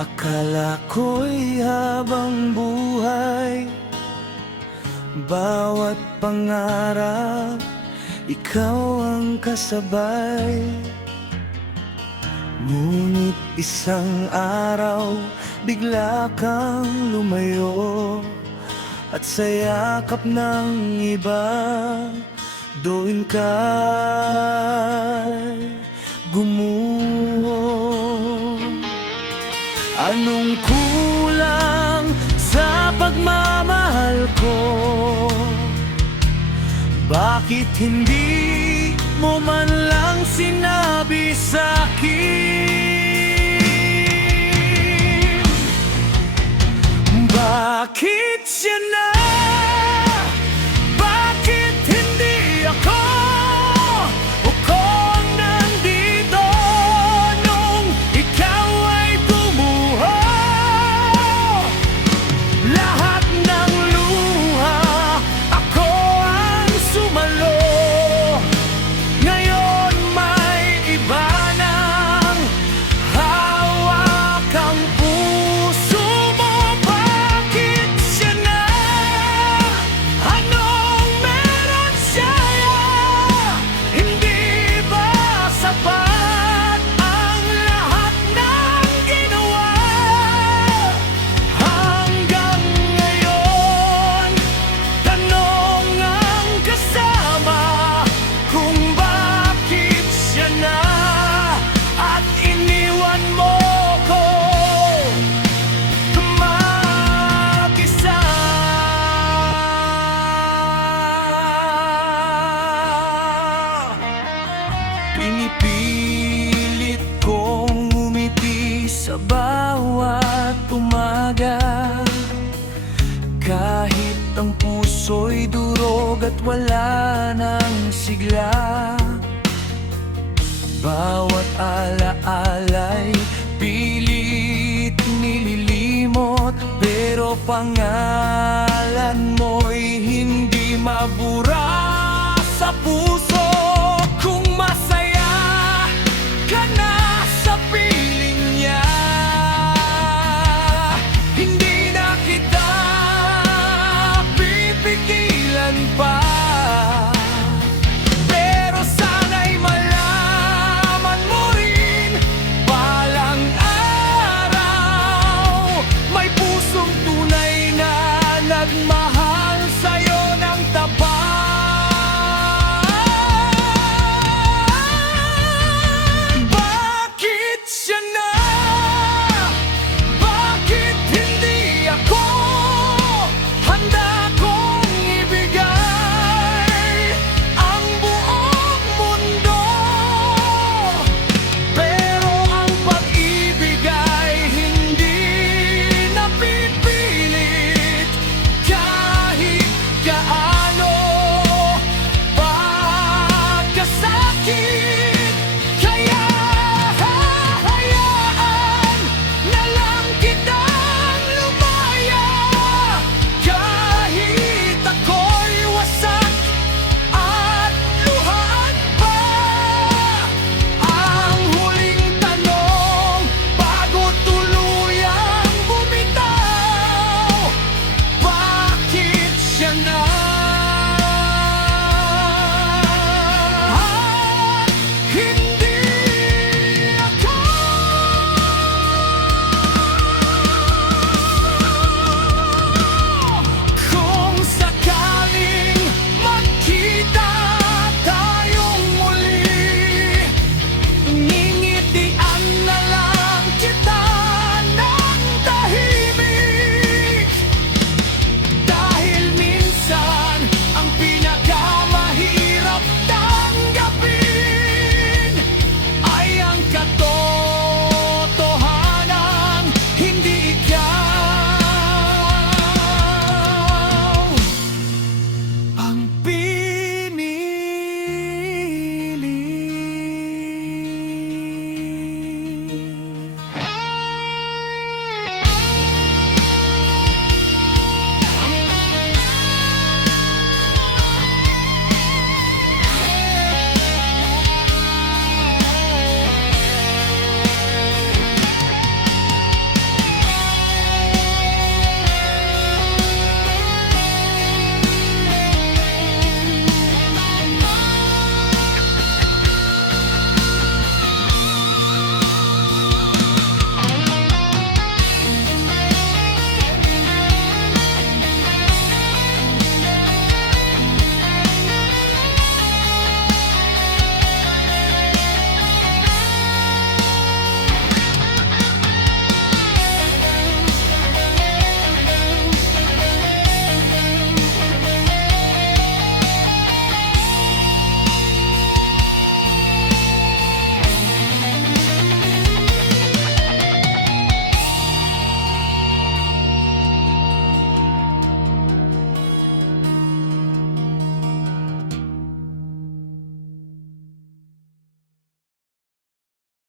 Akala ko'y habang buhay, bawat pangarap, ikaw ang kasabay. Ngunit isang araw, bigla kang lumayo, at sa yakap ng iba, doon ka'y gumuho. Anong kulang sa pagmamahal ko? Bakit hindi mo man lang sinabi sa'kin? Bakit siya na? Bakit hindi ako? O kung nandito nung ikaw ay bumuho, lahat ng luha ako ang sumalo. Ngayon may iba nang hawak ang puso mo. Bakit siya na? Anong meron siya? Hindi ba sapat ang lahat ng ginawa? Hanggang ngayon, tanong ang kasama kung bakit siya na at iniwan mo ko mag-isa. Pinipilit kong ngumiti sa bawat umaga, kahit ang puso'y durog at wala nang sigla. Bawat alaala'y pilit nililimot, pero pangalan mo'y hindi mabura sa puso. Kung masaya ka na sa piling niya, hindi na kita pipigilan pa.